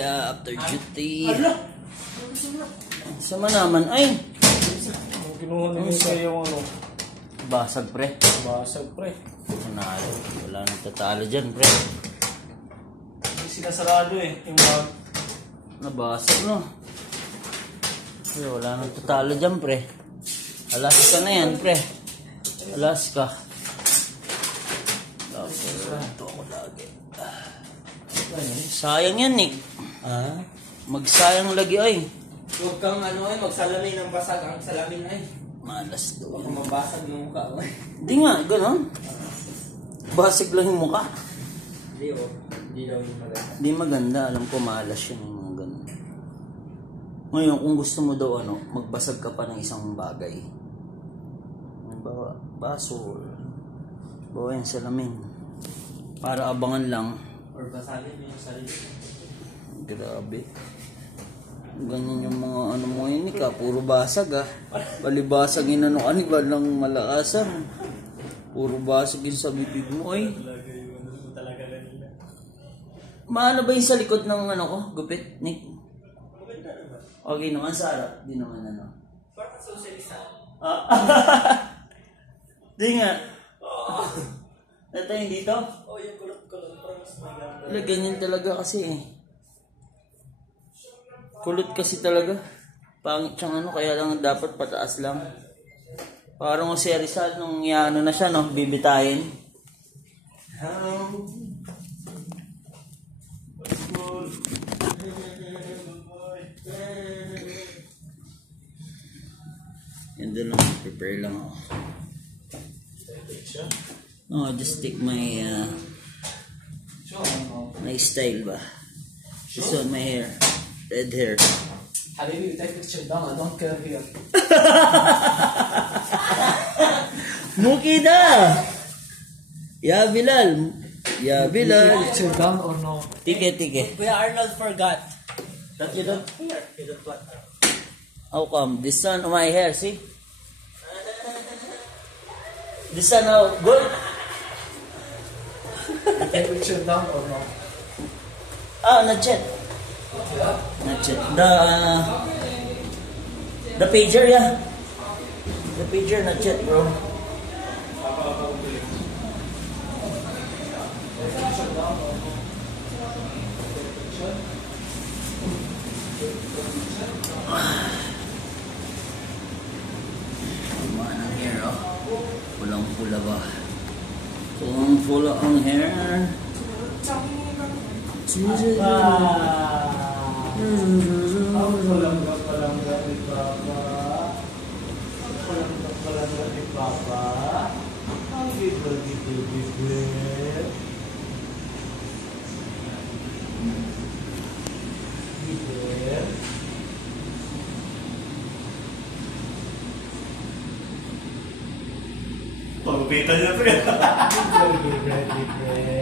Yeah, after duty. Sama naman ay. Kinuha nila sa yung ano. Basag pre. Basag pre. Nanalo. Wala nang tatalo dyan pre. Hindi sinasarado eh. Yung bag. Nabasag no. Pero wala nang tatalo dyan pre. Alaska na yan pre. Alaska. Ito ako lagi. Sayang yan Nick. Magsayang lagi ay. Huwag kang ano ay magsalamin ng basag ang salamin ay. Malas doon. Baka mabasag ng mukha ay. Hindi nga, gano'n. Basig lang yung mukha. Hindi o. Hindi daw yung maganda. Hindi maganda. Alam ko malas yun yung mga gano'n. Ngayon, kung gusto mo daw magbasag ka pa ng isang bagay. Halimbawa, baso. Bawa yung salamin. Para abangan lang. Or basagin mo yung sarili. Grabe. Ganyan yung mga ano mo yun ka. Puro basag Balibasag yun ba lang malakasan. Puro basag yun sa bibig mo ay. Maano ba yung sa likod ng ko? Gupit, Nick? Okay naman sa harap. Di naman Parang socialista. Di nga. Natayin dito? Yung kulot-kulot. Parang mas maganda. Ganyan talaga kasi eh. Kulot kasi talaga. Pangit siyang kaya lang dapat pataas lang. Parang si Rizal nung na siya, no? Bibitayin. Yan doon lang. Prepare lang ako. No, just take my my style ba. Just on my hair. Red hair. Habibi, take picture down. I don't care here. Mukida! Ya Bilal. Ya Bilal. Picture down or no? Tike. Kuya Arnold forgot. That you don't? You don't want. How come? This one on my hair, see? This one now, good? Take picture down or no? Not yet. Not yet. The pager, yeah. The pager, not yet, bro. Ang hair, Pulang-pula ba? Pulang-pula ang hair. Palangga ni Papa. Ang gigil. Pagpita niya pre.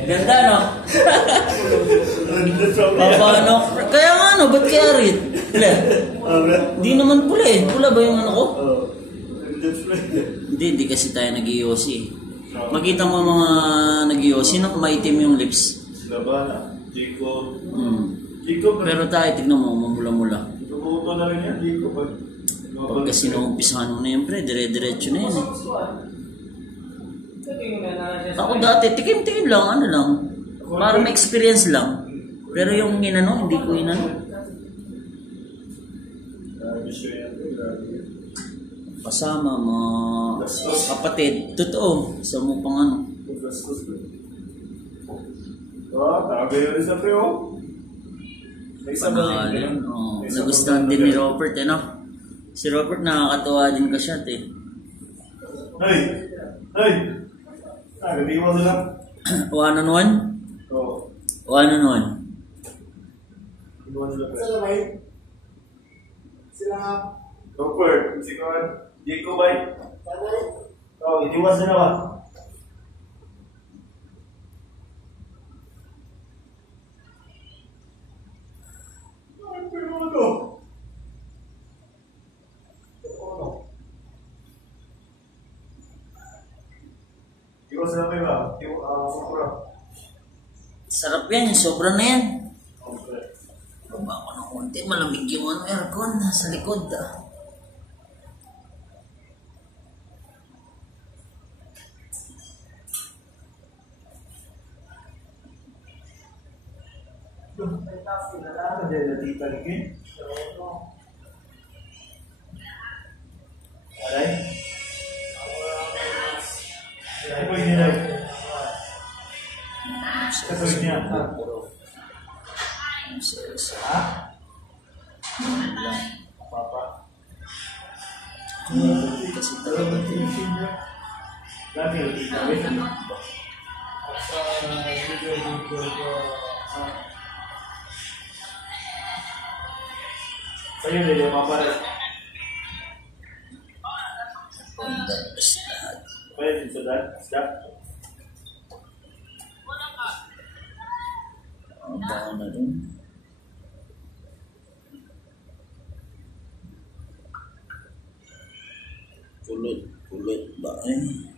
Ganda, no? Paano? Kaya nga, ba't kaya rin? Di naman pula eh. Pula ba yung ko? Hindi kasi tayo nag-iossi eh. Makita mo mga nag-iossi, maitim yung lips. Labana, Chico. Pero tayo, tignan mo, mamula-mula. Tumuto na rin yan, Chico. Pagka sinuumpisahan mo na yan, pre, dire-diretso na yan eh. Ako dati, tikim-tikim lang, para may experience lang. Pero yung hindi ko kasama mga kapatid. Totoo, sa mo pang Tagay rin sa preo. Panahalin. Nagustuhan din ni Robert, Si Robert nakakatawa din ka siya, Hey! Hindi mo sila? 1-on-1? Oo. 1-on-1. Hindi mo sila. Sila. Robert, si Kawan. Jacob ay. Oo, hindi mo sila ba? Sarap yan, sobra na yan. Hindi malamig yung ano, aircon sa likod. Ano dyan, natita ligin? Alay? Ay, pwede nila. Kapag niya. Ha? Papa? Kasi talaga Lagi yung tita. Wait. Sa'yo nila yung papa rin. pagdatas lahat. Pwede dito dahil. Isda? Ang tao na rin. Kulot ba eh?